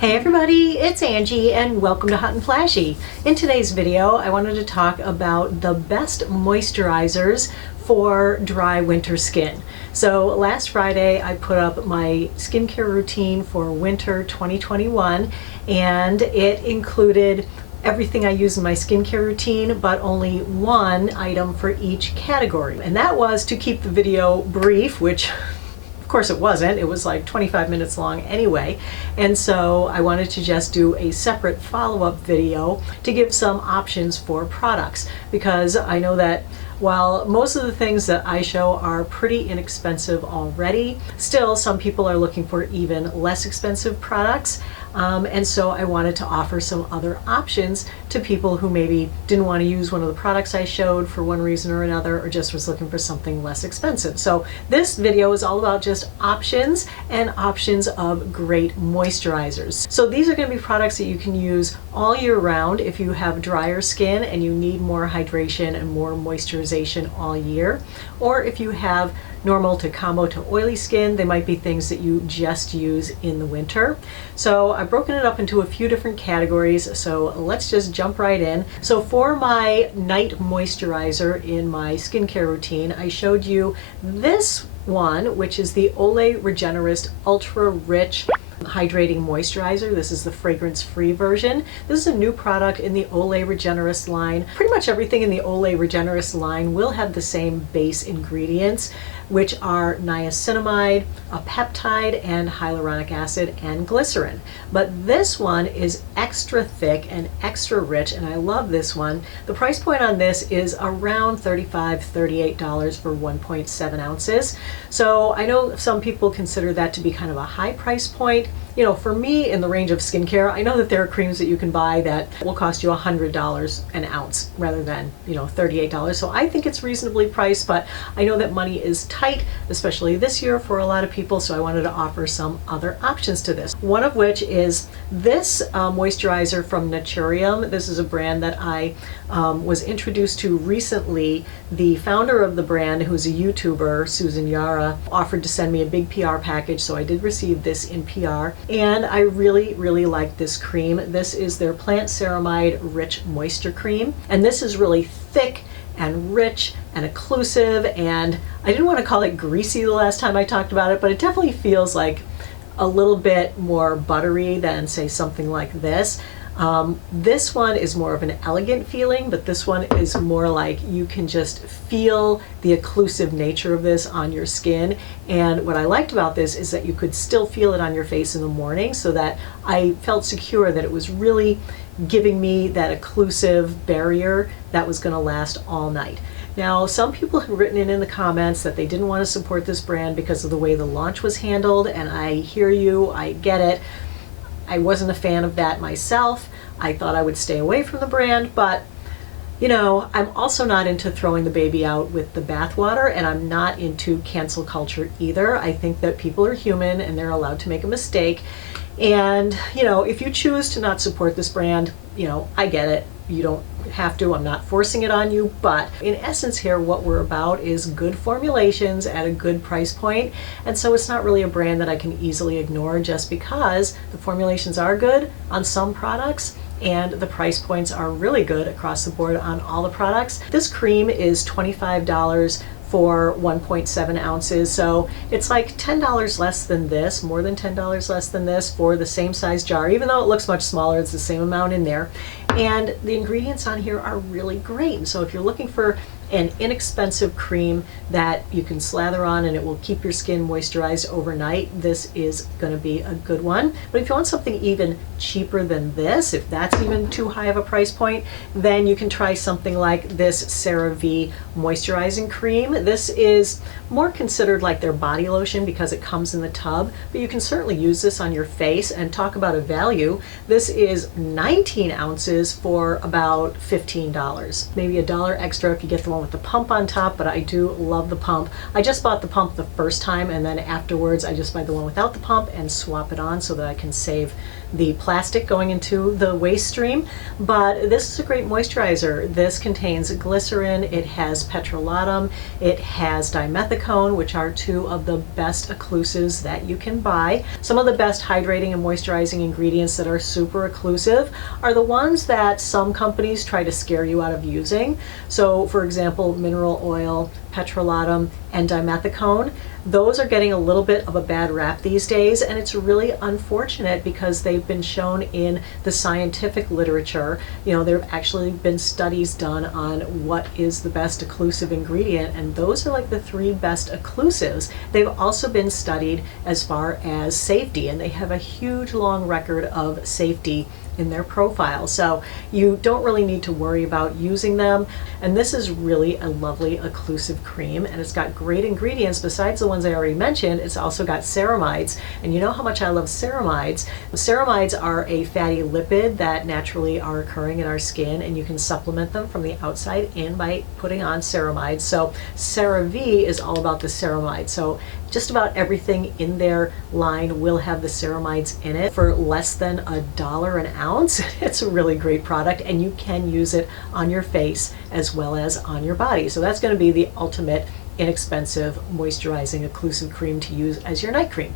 Hey everybody, it's Angie and welcome to Hot and Flashy. In today's video, I wanted to talk about the best moisturizers for dry winter skin. So last Friday I put up my skincare routine for winter 2021 and it included everything I use in my skincare routine, but only one item for each category. And that was to keep the video brief, which of course it wasn't. It was like 25 minutes long anyway. And so I wanted to just do a separate follow-up video to give some options for products, because I know that while most of the things that I show are pretty inexpensive already, still some people are looking for even less expensive products. And so I wanted to offer some other options to people who maybe didn't want to use one of the products I showed for one reason or another, or just was looking for something less expensive. So this video is all about just options and options of great moisturizers. So these are going to be products that you can use all year round if you have drier skin and you need more hydration and more moisturization all year, or if you have normal to combo to oily skin, they might be things that you just use in the winter. So I've broken it up into a few different categories, so let's just jump right in. So for my night moisturizer in my skincare routine, I showed you this one, which is the Olay Regenerist Ultra Rich Hydrating Moisturizer. This is the fragrance-free version. This is a new product in the Olay Regenerist line. Pretty much everything in the Olay Regenerist line will have the same base ingredients, which are niacinamide, a peptide, and hyaluronic acid and glycerin. But this one is extra thick and extra rich, and I love this one. The price point on this is around $35, $38 for 1.7 ounces. So I know some people consider that to be kind of a high price point. You know, for me, in the range of skincare, I know that there are creams that you can buy that will cost you $100 an ounce rather than, you know, $38. So I think it's reasonably priced, but I know that money is tight, especially this year for a lot of people, so I wanted to offer some other options to this. One of which is this moisturizer from Naturium. This is a brand that I was introduced to recently. The founder of the brand, who's a YouTuber, Susan Yara, offered to send me a big PR package, so I did receive this in PR. And I really, really like this cream. This is their Plant Ceramide Rich Moisture Cream. And this is really thick and rich and occlusive, and I didn't want to call it greasy the last time I talked about it, but it definitely feels like a little bit more buttery than, say, something like this. This one is more of an elegant feeling, but this one is more like you can just feel the occlusive nature of this on your skin. And what I liked about this is that you could still feel it on your face in the morning, so that I felt secure that it was really giving me that occlusive barrier that was going to last all night. Now, some people have written in the comments that they didn't want to support this brand because of the way the launch was handled, and I hear you, I get it. I wasn't a fan of that myself. I thought I would stay away from the brand, but you know, I'm also not into throwing the baby out with the bathwater, and I'm not into cancel culture either. I think that people are human and they're allowed to make a mistake. And, you know, if you choose to not support this brand, you know, I get it. You don't have to. I'm not forcing it on you. But in essence here, what we're about is good formulations at a good price point. And so it's not really a brand that I can easily ignore just because the formulations are good on some products and the price points are really good across the board on all the products. This cream is $25 for 1.7 ounces, so it's like $10 less than this, more than $10 less than this for the same size jar. Even though it looks much smaller, it's the same amount in there. And the ingredients on here are really great. And so if you're looking for an inexpensive cream that you can slather on and it will keep your skin moisturized overnight, this is going to be a good one. But if you want something even cheaper than this, if that's even too high of a price point, then you can try something like this CeraVe moisturizing cream. This is more considered like their body lotion because it comes in the tub, but you can certainly use this on your face. And talk about a value. This is 19 ounces for about $15, maybe $1 extra if you get the one one with the pump on top, but I do love the pump. I just bought the pump the first time, and then afterwards I just buy the one without the pump and swap it on so that I can save the plastic going into the waste stream. But this is a great moisturizer. This contains glycerin, it has petrolatum, it has dimethicone, which are two of the best occlusives that you can buy. Some of the best hydrating and moisturizing ingredients that are super occlusive are the ones that some companies try to scare you out of using. So for example, mineral oil, petrolatum, and dimethicone. Those are getting a little bit of a bad rap these days, and it's really unfortunate because they've been shown in the scientific literature. You know, there have actually been studies done on what is the best occlusive ingredient, and those are like the three best occlusives. They've also been studied as far as safety, and they have a huge long record of safety in their profile. So you don't really need to worry about using them. And this is really a lovely occlusive cream, and it's got great ingredients. Besides the ones I already mentioned, it's also got ceramides. And you know how much I love ceramides. Ceramides are a fatty lipid that naturally are occurring in our skin, and you can supplement them from the outside in by putting on ceramides. So CeraVe is all about the ceramides. So just about everything in their line will have the ceramides in it for less than $1 an ounce. It's a really great product, and you can use it on your face as well as on your body. So that's going to be the ultimate inexpensive moisturizing occlusive cream to use as your night cream.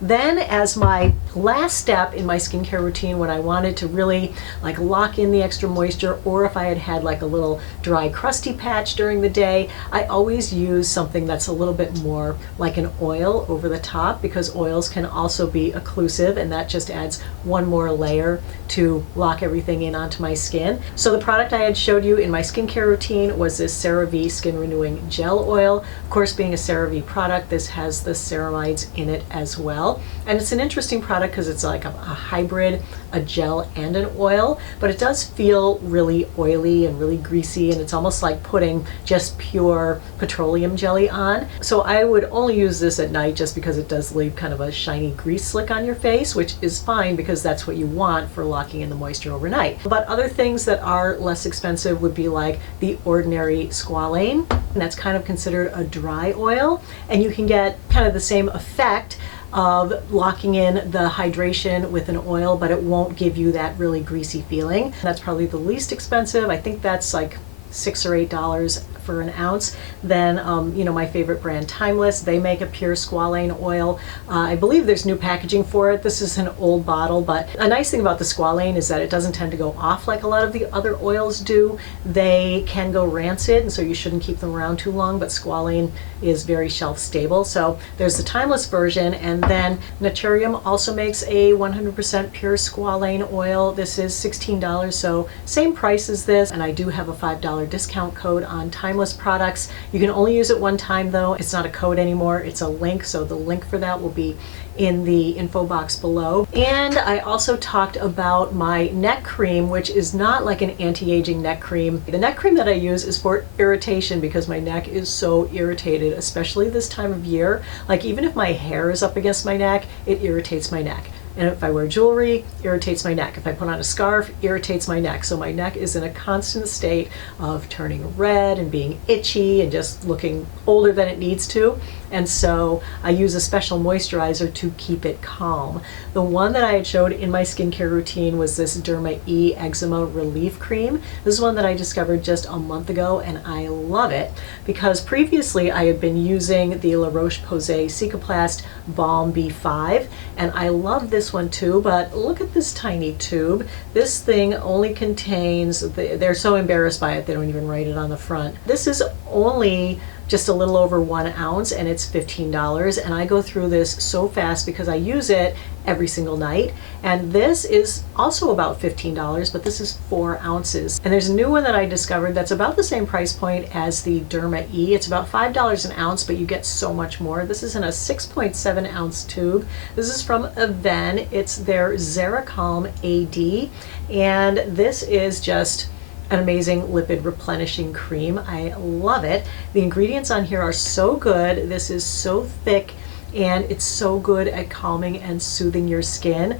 Then as my last step in my skincare routine, when I wanted to really like lock in the extra moisture, or if I had had like a little dry crusty patch during the day, I always use something that's a little bit more like an oil over the top, because oils can also be occlusive, and that just adds one more layer to lock everything in onto my skin. So the product I had showed you in my skincare routine was this CeraVe Skin Renewing Gel Oil. Of course, being a CeraVe product, this has the ceramides in it as well. And it's an interesting product because it's like a hybrid, a gel and an oil, but it does feel really oily and really greasy, and it's almost like putting just pure petroleum jelly on. So I would only use this at night just because it does leave kind of a shiny grease slick on your face, which is fine because that's what you want for locking in the moisture overnight. But other things that are less expensive would be like the ordinary squalane, and that's kind of considered a dry oil, and you can get kind of the same effect of locking in the hydration with an oil, but it won't give you that really greasy feeling. That's probably the least expensive. I think that's like $6 or $8 for an ounce. Then, you know, my favorite brand, Timeless, they make a pure squalane oil. I believe there's new packaging for it. This is an old bottle, but a nice thing about the squalane is that it doesn't tend to go off like a lot of the other oils do. They can go rancid, and so you shouldn't keep them around too long, but squalane is very shelf stable. So there's the Timeless version, and then Naturium also makes a 100% pure squalane oil. This is $16, so same price as this, and I do have a $5 discount code on Timeless products. You can only use it one time though. It's not a code anymore, it's a link, so the link for that will be in the info box below. And I also talked about my neck cream, which is not like an anti-aging neck cream. The neck cream that I use is for irritation because my neck is so irritated, especially this time of year. Like even if my hair is up against my neck, it irritates my neck. And if I wear jewelry, irritates my neck. If I put on a scarf, irritates my neck. So my neck is in a constant state of turning red and being itchy and just looking older than it needs to. And so I use a special moisturizer to keep it calm. The one that I had showed in my skincare routine was this Derma E Eczema Relief Cream. This is one that I discovered just a month ago, and I love it because previously I had been using the La Roche-Posay Cicaplast Balm B5, and I love this one too, but look at this tiny tube. This thing only contains, they're so embarrassed by it, they don't even write it on the front. This is only just a little over 1 ounce, and it's $15, and I go through this so fast because I use it every single night. And this is also about $15, but this is 4 ounces. And there's a new one that I discovered that's about the same price point as the Derma E. It's about $5 an ounce, but you get so much more. This is in a 6.7 ounce tube. This is from Aven. It's their Xeracalm AD, and this is just an amazing lipid replenishing cream. I love it. The ingredients on here are so good. This is so thick and it's so good at calming and soothing your skin.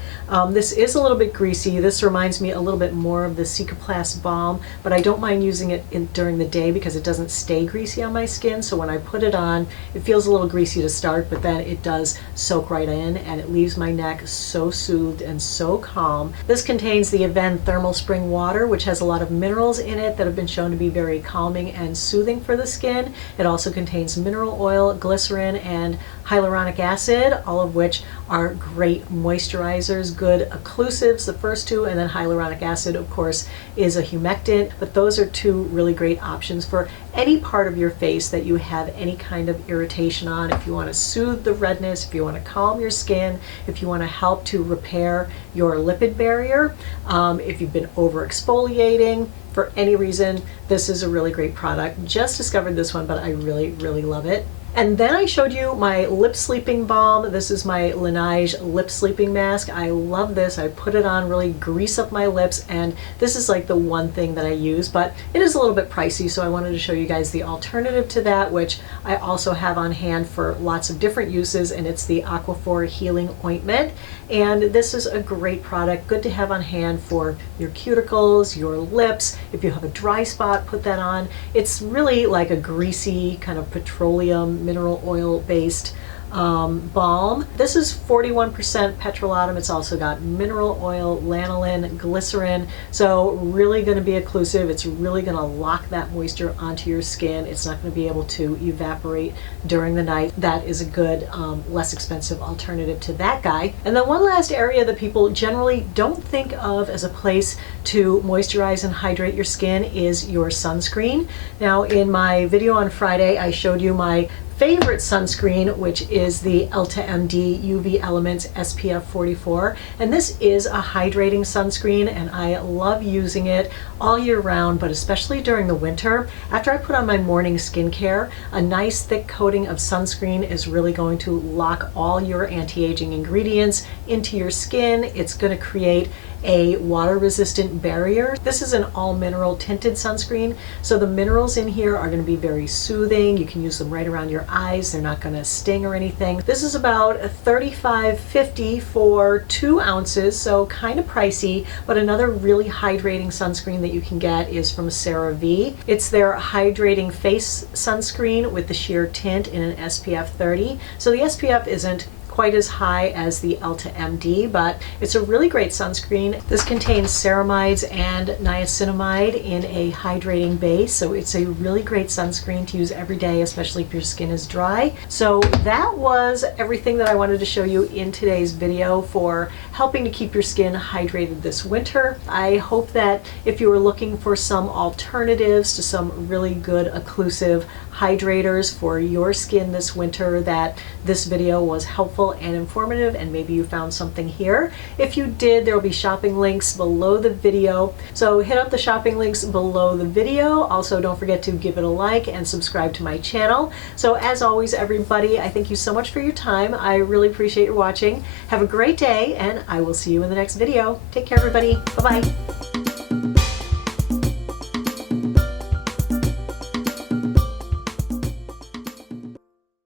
This is a little bit greasy. This reminds me a little bit more of the Cicaplast Balm, but I don't mind using it during the day because it doesn't stay greasy on my skin. So when I put it on, it feels a little greasy to start, but then it does soak right in and it leaves my neck so soothed and so calm. This contains the Avène Thermal Spring Water, which has a lot of minerals in it that have been shown to be very calming and soothing for the skin. It also contains mineral oil, glycerin, and hyaluronic acid, all of which are great moisturizers, good occlusives, the first two, and then hyaluronic acid, of course, is a humectant. But those are two really great options for any part of your face that you have any kind of irritation on. If you want to soothe the redness, if you want to calm your skin, if you want to help to repair your lipid barrier, if you've been over exfoliating for any reason, this is a really great product. Just discovered this one, but I really, really love it. And then I showed you my lip sleeping balm. This is my Laneige lip sleeping mask. I love this. I put it on, really grease up my lips, and this is like the one thing that I use, but it is a little bit pricey, so I wanted to show you guys the alternative to that, which I also have on hand for lots of different uses, and it's the Aquaphor Healing Ointment. And this is a great product, good to have on hand for your cuticles, your lips. If you have a dry spot, put that on. It's really like a greasy kind of petroleum mineral oil based balm. This is 41% petrolatum. It's also got mineral oil, lanolin, glycerin, so really going to be occlusive. It's really going to lock that moisture onto your skin. It's not going to be able to evaporate during the night. That is a good, less expensive alternative to that guy. And then one last area that people generally don't think of as a place to moisturize and hydrate your skin is your sunscreen. Now, in my video on Friday, I showed you my favorite sunscreen, which is the EltaMD UV Elements SPF 44, and this is a hydrating sunscreen, and I love using it all year round, but especially during the winter. After I put on my morning skincare, a nice thick coating of sunscreen is really going to lock all your anti-aging ingredients into your skin. It's going to create a water-resistant barrier. This is an all-mineral tinted sunscreen, so the minerals in here are going to be very soothing. You can use them right around your eyes. They're not going to sting or anything. This is about $35.50 for 2 ounces, so kind of pricey, but another really hydrating sunscreen that you can get is from CeraVe. It's their hydrating face sunscreen with the sheer tint in an SPF 30. So the SPF isn't quite as high as the EltaMD, but it's a really great sunscreen. This contains ceramides and niacinamide in a hydrating base, so it's a really great sunscreen to use every day, especially if your skin is dry. So that was everything that I wanted to show you in today's video for helping to keep your skin hydrated this winter. I hope that if you were looking for some alternatives to some really good occlusive hydrators for your skin this winter, that this video was helpful and informative, and maybe you found something here. If you did, there will be shopping links below the video, so hit up the shopping links below the video. Also, don't forget to give it a like and subscribe to my channel. So as always, everybody, I thank you so much for your time. I really appreciate your watching. Have a great day, and I will see you in the next video. Take care, everybody. Bye-bye.